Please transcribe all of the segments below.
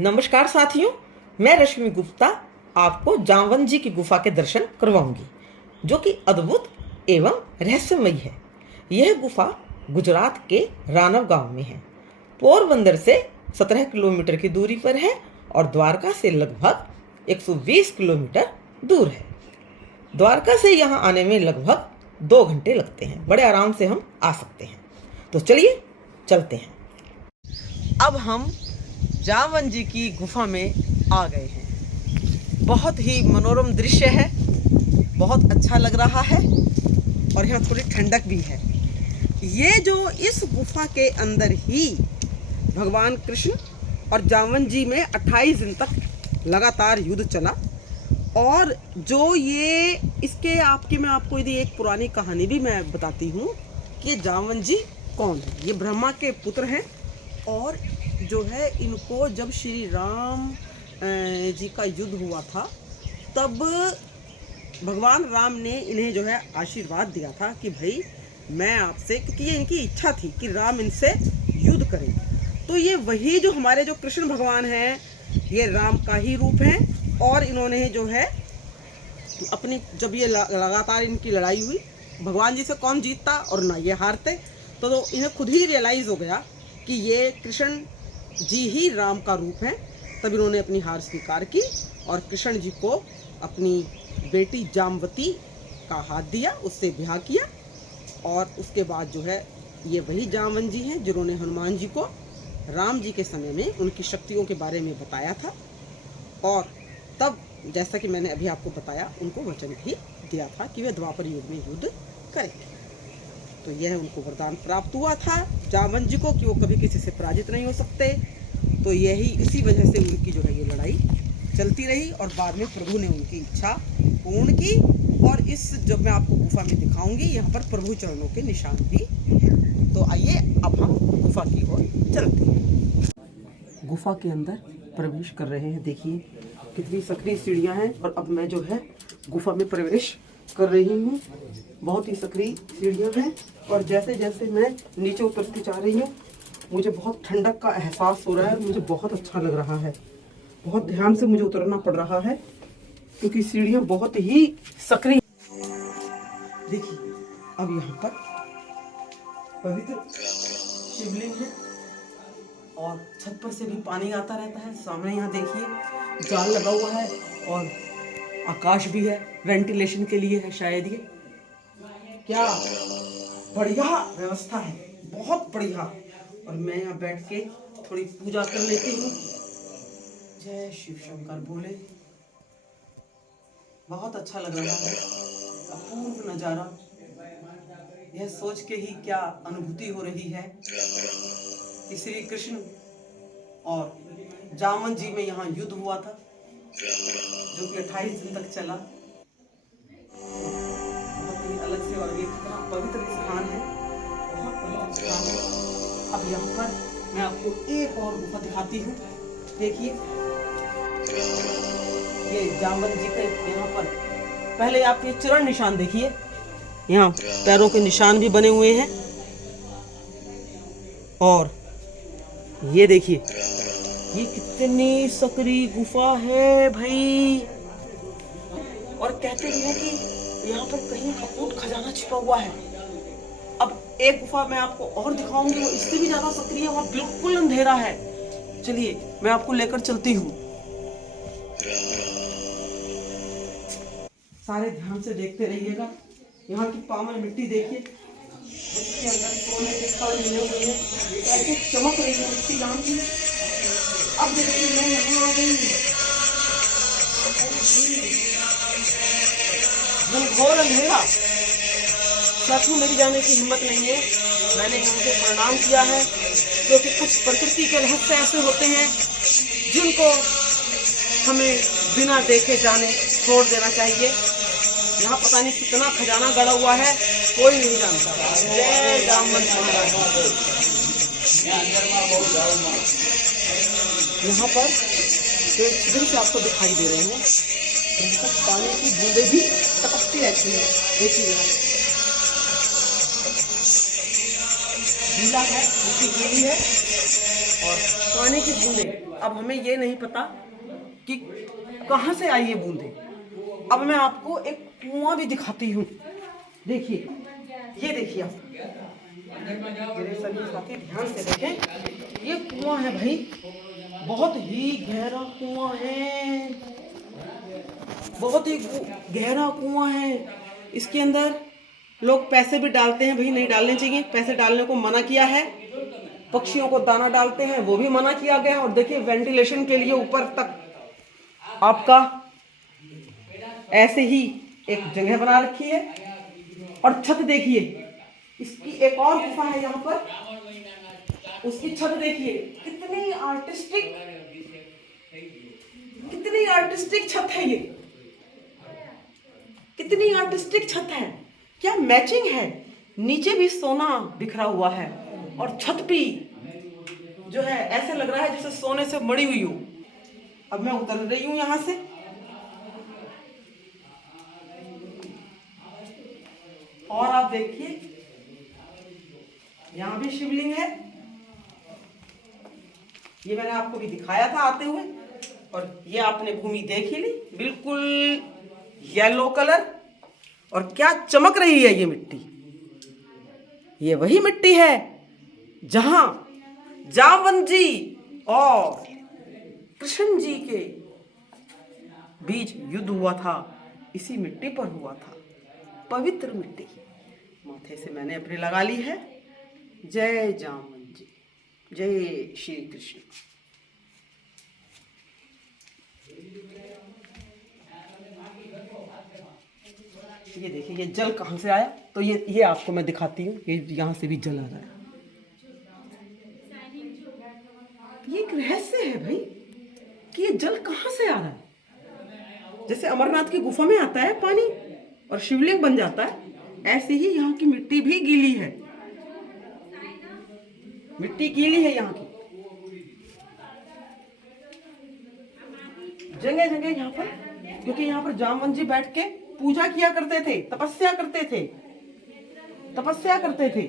नमस्कार साथियों, मैं रश्मि गुप्ता आपको जामवंत जी की गुफा के दर्शन करवाऊंगी, जो कि अद्भुत एवं रहस्यमयी है। यह गुफा गुजरात के रानव गांव में है। पोरबंदर से 17 किलोमीटर की दूरी पर है और द्वारका से लगभग 120 किलोमीटर दूर है। द्वारका से यहाँ आने में लगभग 2 घंटे लगते हैं। बड़े आराम से हम आ सकते हैं। तो चलिए चलते हैं। अब हम जामवंत जी की गुफा में आ गए हैं। बहुत ही मनोरम दृश्य है, बहुत अच्छा लग रहा है और यहाँ थोड़ी ठंडक भी है। ये जो इस गुफा के अंदर ही भगवान कृष्ण और जामवंत जी में 28 दिन तक लगातार युद्ध चला। और जो ये इसके मैं आपको यदि एक पुरानी कहानी भी मैं बताती हूँ कि जामवंत जी कौन है। ये ब्रह्मा के पुत्र हैं और जो है इनको जब श्री राम जी का युद्ध हुआ था तब भगवान राम ने इन्हें जो है आशीर्वाद दिया था कि भाई मैं आपसे, क्योंकि ये इनकी इच्छा थी कि राम इनसे युद्ध करें। तो ये वही जो हमारे जो कृष्ण भगवान हैं, ये राम का ही रूप हैं। और इन्होंने जो है अपनी, जब ये लगातार इनकी लड़ाई हुई, भगवान जी से कौन जीतता और ना ये हारते, तो इन्हें खुद ही रियलाइज़ हो गया कि ये कृष्ण जी ही राम का रूप है। तब इन्होंने अपनी हार स्वीकार की और कृष्ण जी को अपनी बेटी जामवती का हाथ दिया, उससे ब्याह किया। और उसके बाद जो है ये वही जामवंत जी हैं जिन्होंने हनुमान जी को राम जी के समय में उनकी शक्तियों के बारे में बताया था। और तब जैसा कि मैंने अभी आपको बताया, उनको वचन भी दिया था कि वे द्वापर युग में युद्ध करेंगे। तो यह उनको वरदान प्राप्त हुआ था जामवंत जी को कि वो कभी किसी से पराजित नहीं हो सकते। तो यही इसी वजह से उनकी जो है ये लड़ाई चलती रही और बाद में प्रभु ने उनकी इच्छा पूर्ण की। और इस जब मैं आपको गुफा में दिखाऊंगी, यहाँ पर प्रभु चरणों के निशान भी हैं। तो आइए अब हम गुफा की ओर चलते हैं। गुफा के अंदर प्रवेश कर रहे हैं। देखिए कितनी सक्रिय सीढ़ियाँ हैं और अब मैं जो है गुफा में प्रवेश कर रही हूँ। बहुत ही सक्रिय सीढ़ियाँ हैं और जैसे जैसे मैं नीचे उतरती जा रही हूँ मुझे बहुत ठंडक का एहसास हो रहा है। मुझे बहुत अच्छा लग रहा है। बहुत ध्यान से मुझे उतरना पड़ रहा है क्योंकि सीढ़ियाँ बहुत ही सक्रिय। देखिए अब यहाँ पर पवित्र शिवलिंग है और छत पर से भी पानी आता रहता है। सामने यहाँ देखिए जाल लगा हुआ है और आकाश भी है, वेंटिलेशन के लिए है शायद। ये क्या बढ़िया व्यवस्था है, बहुत बढ़िया। और मैं यहाँ बैठ के थोड़ी पूजा कर लेती हूँ। जय शिव शंकर बोले। बहुत अच्छा लग रहा है, अपूर्व नजारा। यह सोच के ही क्या अनुभूति हो रही है कि श्री कृष्ण और जामवंत जी में यहाँ युद्ध हुआ था जो कि 28 दिन तक चला। बहुत ही अलग से, और ये कितना पवित्र स्थान है, बहुत पवित्र स्थान है। अब यहाँ पर मैं आपको एक और गुफा दिखाती हूँ। देखिए ये जामवंत जी के यहाँ पर पहले आप ये चरण निशान देखिए, यहाँ पैरों के निशान भी बने हुए हैं। और ये देखिए ये कितनी सक्रिय गुफा है भाई। और कहते भी हैं कि यहाँ पर कहीं अकूट खजाना छिपा हुआ है। अब एक गुफा मैं आपको और दिखाऊंगी, वो इससे भी ज्यादा सक्रिय है, वहाँ बिल्कुल अंधेरा है। चलिए मैं आपको लेकर चलती हूँ। सारे ध्यान से देखते रहिएगा। यहाँ की पावन मिट्टी देखिए, इसके अंदर सोने के कण मिले हुए हैं, ऐसे चमक रही है मिट्टी यहाँ की। अब देखिए मैं यहाँ आ गई, घनघोर अंधेरा। साथियों मेरी जाने की हिम्मत नहीं है। मैंने यहाँ से प्रणाम किया है क्योंकि कुछ प्रकृति के रहस्य ऐसे होते हैं जिनको हमें बिना देखे जाने छोड़ देना चाहिए। यहाँ पता नहीं कितना खजाना गड़ा हुआ है, कोई नहीं जानता। जय जामवंत महाराज। यहाँ पर पेड़ छिद्र से आपको दिखाई दे रहे हैं, पानी की बूंदे भी टपकती रहती है। देखिएगा गीला है, मिट्टी गीली है और पानी की बूंदे, अब हमें ये नहीं पता कि कहाँ से आई ये बूंदे। अब मैं आपको एक कुआं भी दिखाती हूँ। देखिए, ये देखिए आप, मेरे सभी साथी ध्यान से देखें, ये कुआं है भाई, बहुत ही गहरा कुआं है, बहुत ही गहरा कुआं है। इसके अंदर लोग पैसे भी डालते हैं, भाई नहीं डालने चाहिए, पैसे डालने को मना किया है। पक्षियों को दाना डालते हैं, वो भी मना किया गया है। और देखिए, वेंटिलेशन के लिए ऊपर तक आपका ऐसे ही एक जगह बना रखी है। और छत देखिए, इसकी एक और गुफा है यहाँ पर, उसकी छत देखिए कितनी आर्टिस्टिक, कितनी आर्टिस्टिक छत है ये, कितनी आर्टिस्टिक छत है, क्या मैचिंग है। नीचे भी सोना बिखरा हुआ है और छत भी जो है ऐसे लग रहा है जैसे सोने से मड़ी हुई हो। अब मैं उतर रही हूं यहां से, और आप देखिए यहां भी शिवलिंग है। ये मैंने आपको भी दिखाया था आते हुए, और ये आपने भूमि देख ही ली, बिल्कुल येलो कलर। और क्या चमक रही है ये मिट्टी, ये वही मिट्टी है जहां जामवंत जी और कृष्ण जी के बीच युद्ध हुआ था, इसी मिट्टी पर हुआ था। पवित्र मिट्टी माथे से मैंने अपने लगा ली है। जय जामवंत जी, जय श्री कृष्ण। ये देखिए, ये जल कहाँ से आया, तो ये आपको मैं दिखाती हूँ। ये यहाँ से भी जल आ रहा है। ये एक रहस्य है भाई कि ये जल कहाँ से आ रहा है। जैसे अमरनाथ की गुफा में आता है पानी और शिवलिंग बन जाता है, ऐसे ही यहाँ की मिट्टी भी गीली है, मिट्टी गीली है यहाँ की। जगह जगह यहाँ पर, क्योंकि यहाँ पर जामवंत जी बैठ के पूजा किया करते थे, तपस्या करते थे, तपस्या करते थे।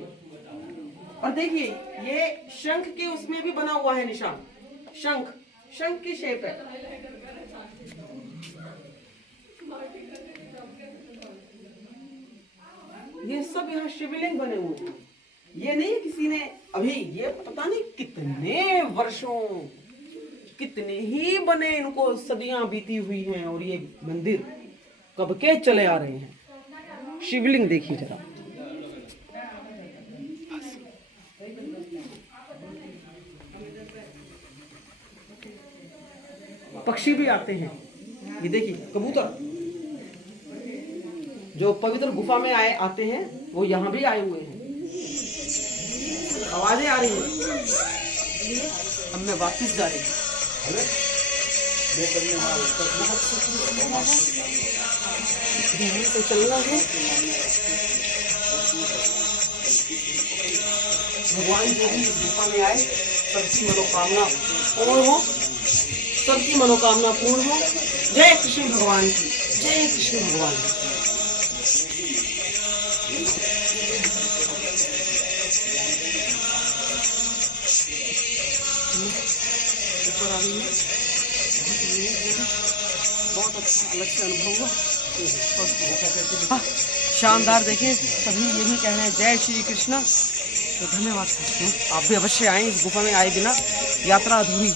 और देखिए, ये शंख के उसमें भी बना हुआ है निशान, शंख, शंख की शेप है। ये सब यहाँ शिवलिंग बने हुए हैं। ये नहीं किसी ने अभी, ये पता नहीं कितने वर्षों, कितने ही बने, इनको सदियां बीती हुई हैं, और ये मंदिर कब के चले आ रहे हैं। शिवलिंग देखिए जरा, पक्षी भी आते हैं। ये देखिए कबूतर, जो पवित्र गुफा में आते हैं, वो यहाँ भी आए हुए हैं। आवाजें आ रही हैं। अब मैं वापस जा रही हूँ। तो चलना है, भगवान जो भी गुफा में आए, सबकी मनोकामना पूर्ण हो, सबकी मनोकामना पूर्ण हो। जय कृष्ण भगवान की, जय कृष्ण भगवान की। ऊपर आ गई है, बहुत अच्छा अलग से अनुभव हुआ। शानदार। देखिए, सभी यही कह रहे हैं जय श्री कृष्ण। तो धन्यवाद साथियों, आप भी अवश्य आएं, इस गुफा में आए बिना यात्रा अधूरी है।